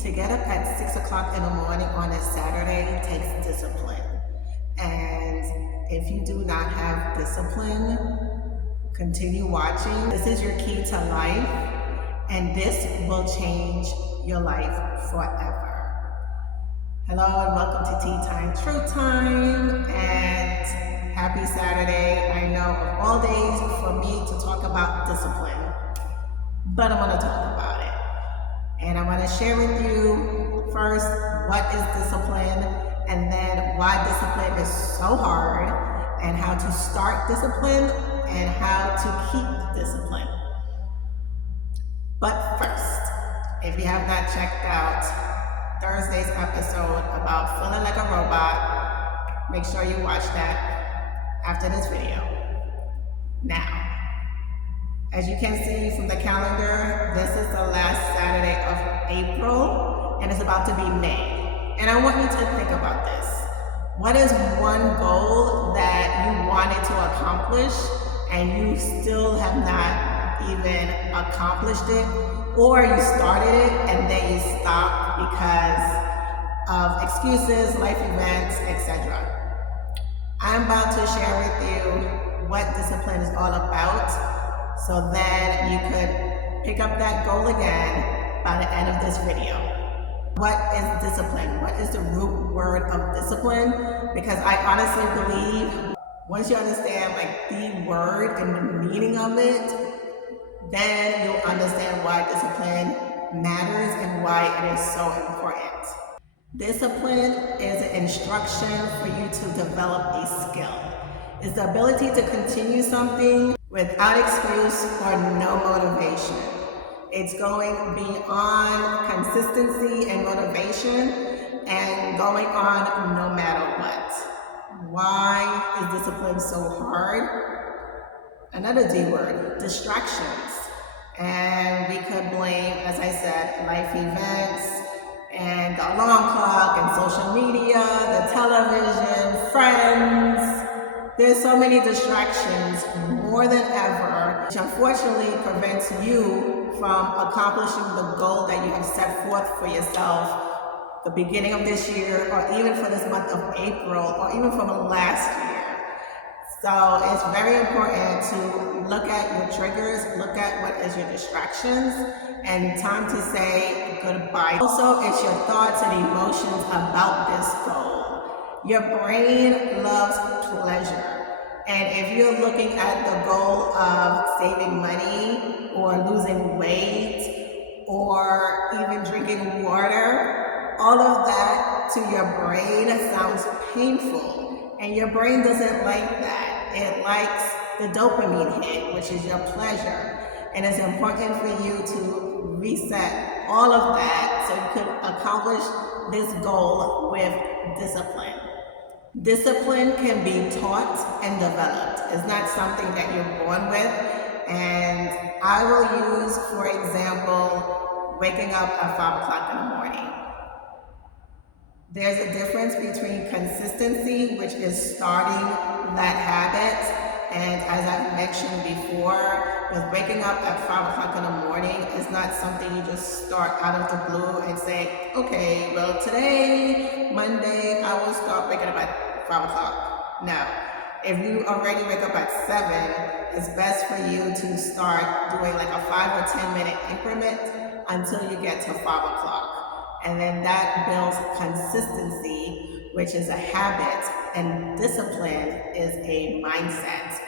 To get up at 6 o'clock in the morning on a Saturday takes discipline. And if you do not have discipline, continue watching. This is your key to life, and this will change your life forever. Hello and welcome to Tea Time True Time, and happy Saturday. I know of all days for me to talk about discipline, but I want to talk about it. And I want to share with you first what is discipline, and then why discipline is so hard, and how to start discipline, and how to keep discipline. But first, if you have not checked out Thursday's episode about feeling like a robot, make sure you watch that after this video. Now, as you can see from the calendar, this is the last Saturday of April, and it's about to be May. And I want you to think about this. What is one goal that you wanted to accomplish and you still have not even accomplished it? Or you started it and then you stopped because of excuses, life events, etc. I'm about to share with you what discipline is all about, so then you could pick up that goal again by the end of this video. What is discipline? What is the root word of discipline? Because I honestly believe once you understand the word and the meaning of it, then you'll understand why discipline matters and why it is so important. Discipline is an instruction for you to develop a skill. It's the ability to continue something without excuse or no motivation. It's going beyond consistency and motivation and going on no matter what. Why is discipline so hard? Another D word, distractions. And we could blame, as I said, life events and the alarm clock and social media, the television, friends. There's so many distractions, more than ever, which unfortunately prevents you from accomplishing the goal that you have set forth for yourself the beginning of this year, or even for this month of April, or even from last year. So it's very important to look at your triggers, look at what is your distractions, and time to say goodbye. Also, it's your thoughts and emotions about this goal. Your brain loves pleasure. And if you're looking at the goal of saving money or losing weight or even drinking water, all of that to your brain sounds painful. And your brain doesn't like that. It likes the dopamine hit, which is your pleasure. And it's important for you to reset all of that so you could accomplish this goal with discipline. Discipline can be taught and developed. It's not something that you're born with. And I will use, for example, waking up at 5 o'clock in the morning. There's a difference between consistency, which is starting that habit. And as I've mentioned before, with waking up at 5 o'clock in the morning is not something you just start out of the blue and say, okay, well today, Monday, I will start waking up at 5 o'clock. No, if you already wake up at 7, it's best for you to start doing like a 5 or 10 minute increment until you get to 5 o'clock. And then that builds consistency, which is a habit, and discipline is a mindset.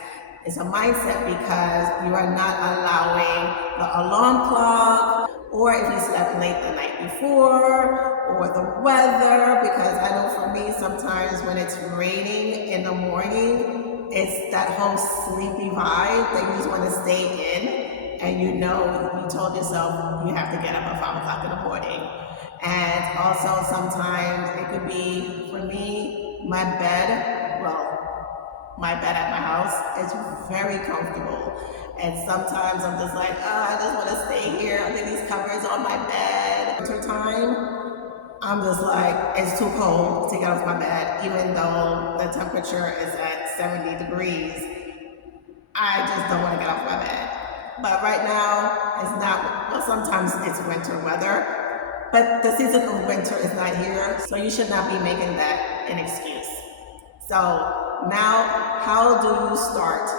It's a mindset because you are not allowing the alarm clock, or if you slept late the night before, or the weather, because I know for me sometimes when it's raining in the morning, it's that whole sleepy vibe that you just want to stay in, and you told yourself you have to get up at 5 o'clock in the morning. And also sometimes it could be, for me, my bed at my house is very comfortable. And sometimes I'm just like, I just want to stay here under these covers on my bed. Winter time, I'm just like, it's too cold to get off my bed, even though the temperature is at 70 degrees. I just don't want to get off my bed. But right now, it's not, well, sometimes it's winter weather. But the season of winter is not here, so you should not be making that an excuse. So now, how do you start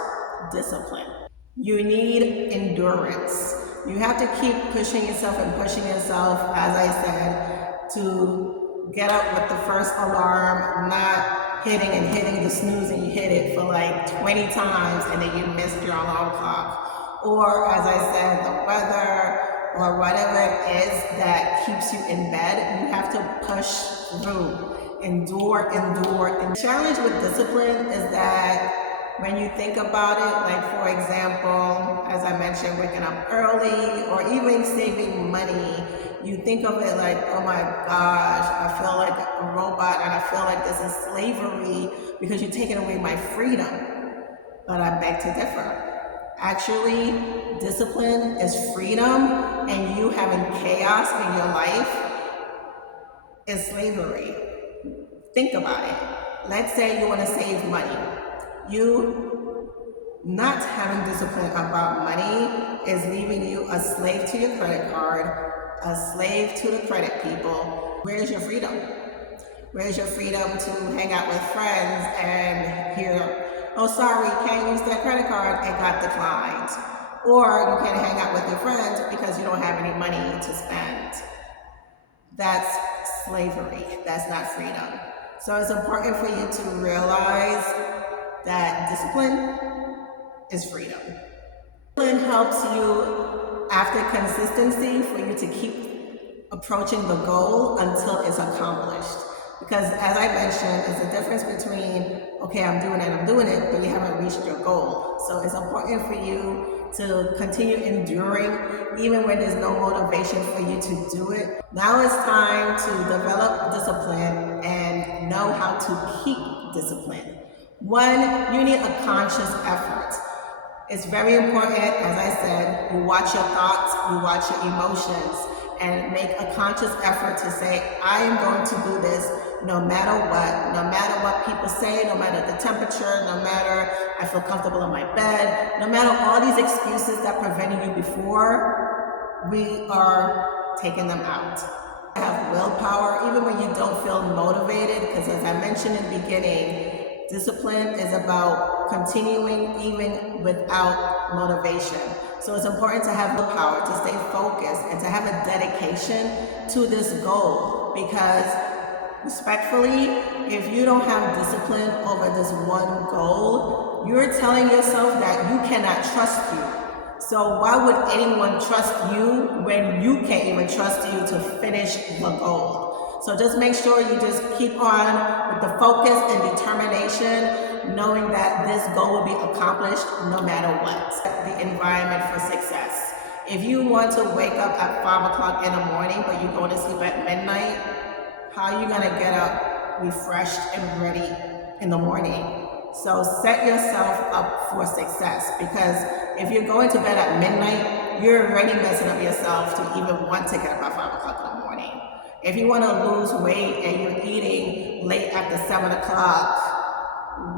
discipline? You need endurance. You have to keep pushing yourself and pushing yourself, as I said, to get up with the first alarm, not hitting the snooze, and you hit it for like 20 times and then you missed your alarm clock. Or, as I said, the weather or whatever it is that keeps you in bed, you have to push through. Endure. And the challenge with discipline is that when you think about it, like for example, as I mentioned, waking up early or even saving money, you think of it like, oh my gosh, I feel like a robot and I feel like this is slavery because you're taking away my freedom. But I beg to differ. Actually, discipline is freedom, and you having chaos in your life is slavery. Think about it. Let's say you want to save money. You not having discipline about money is leaving you a slave to your credit card, a slave to the credit people. Where's your freedom? Where's your freedom to hang out with friends and hear, oh sorry, can't use that credit card, it got declined. Or you can't hang out with your friends because you don't have any money to spend. That's slavery, that's not freedom. So it's important for you to realize that discipline is freedom. Discipline helps you, after consistency, for you to keep approaching the goal until it's accomplished. Because as I mentioned, there's a difference between, okay, I'm doing it, but you haven't reached your goal. So it's important for you to continue enduring even when there's no motivation for you to do it. Now it's time to develop discipline and know how to keep discipline. One, you need a conscious effort. It's very important, as I said, you watch your thoughts, you watch your emotions, and make a conscious effort to say, I am going to do this no matter what people say, no matter the temperature, no matter I feel comfortable in my bed, no matter all these excuses that prevented you before, we are taking them out. Have willpower, even when you don't feel motivated, because as I mentioned in the beginning, discipline is about continuing even without motivation. So it's important to have willpower, to stay focused, and to have a dedication to this goal. Because respectfully, if you don't have discipline over this one goal, you're telling yourself that you cannot trust you. So why would anyone trust you when you can't even trust you to finish the goal? So just make sure you just keep on with the focus and determination, knowing that this goal will be accomplished no matter what. The environment for success. If you want to wake up at 5 o'clock in the morning, but you go to sleep at midnight, how are you gonna get up refreshed and ready in the morning? So set yourself up for success, because if you're going to bed at midnight, you're already messing up yourself to even want to get up at 5 o'clock in the morning. If you want to lose weight and you're eating late after 7 o'clock,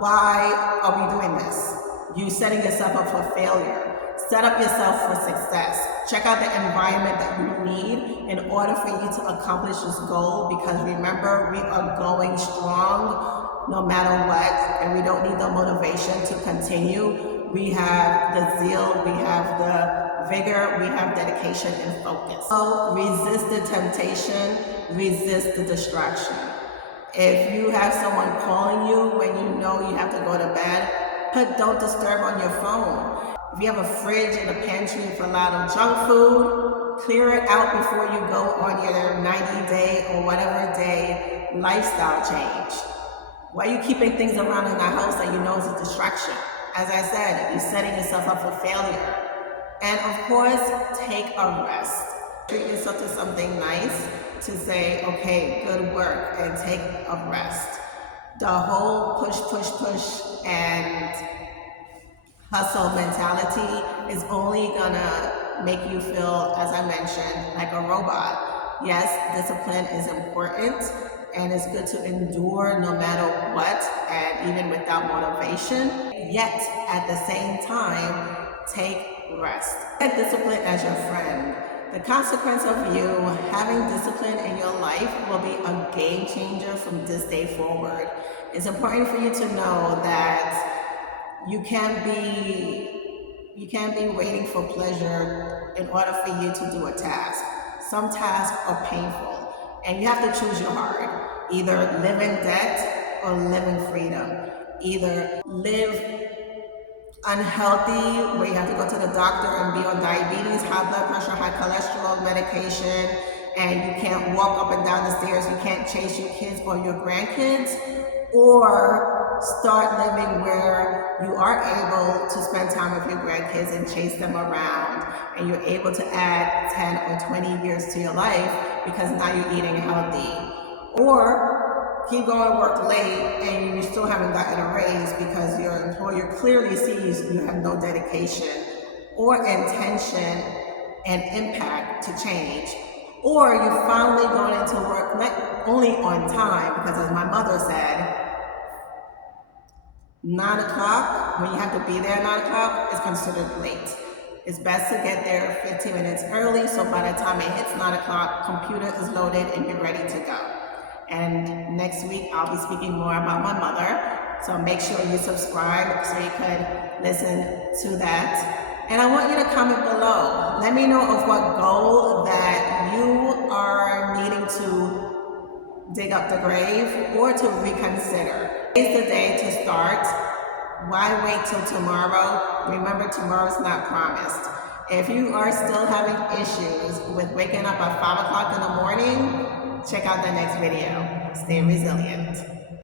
why are we doing this? You're setting yourself up for failure. Set up yourself for success. Check out the environment that you need in order for you to accomplish this goal, because remember, we are going strong no matter what, and we don't need the motivation to continue. We have the zeal, we have the vigor, we have dedication and focus. So resist the temptation, resist the distraction. If you have someone calling you when you know you have to go to bed, put don't disturb on your phone. If you have a fridge and a pantry with a lot of junk food, clear it out before you go on your 90-day or whatever day lifestyle change. Why are you keeping things around in the house that you know is a distraction? As I said, you're setting yourself up for failure. And of course, take a rest. Treat yourself to something nice to say, okay, good work, and take a rest. The whole push, and hustle mentality is only gonna make you feel, as I mentioned, like a robot. Yes, discipline is important, and it's good to endure no matter what, and even without motivation. Yet, at the same time, take rest. Get discipline as your friend. The consequence of you having discipline in your life will be a game changer from this day forward. It's important for you to know that you can't be waiting for pleasure in order for you to do a task. Some tasks are painful, and you have to choose your heart. Either live in debt or live in freedom. Either live unhealthy, where you have to go to the doctor and be on diabetes, high blood pressure, high cholesterol medication, and you can't walk up and down the stairs, you can't chase your kids or your grandkids, or start living where you are able to spend time with your grandkids and chase them around, and you're able to add 10 or 20 years to your life because now you're eating healthy. Or keep going to work late and you still haven't gotten a raise because your employer clearly sees you have no dedication or intention and impact to change. Or you're finally going into work not only on time, because as my mother said, 9 o'clock, when you have to be there at 9 o'clock, is considered late. It's best to get there 15 minutes early, so by the time it hits 9 o'clock, computer is loaded and you're ready to go. And next week, I'll be speaking more about my mother, so make sure you subscribe so you could listen to that. And I want you to comment below. Let me know of what goal that you are needing to dig up the grave or to reconsider. Today's the day to start. Why wait till tomorrow? Remember, tomorrow's not promised. If you are still having issues with waking up at 5 o'clock in the morning, check out the next video. Stay resilient.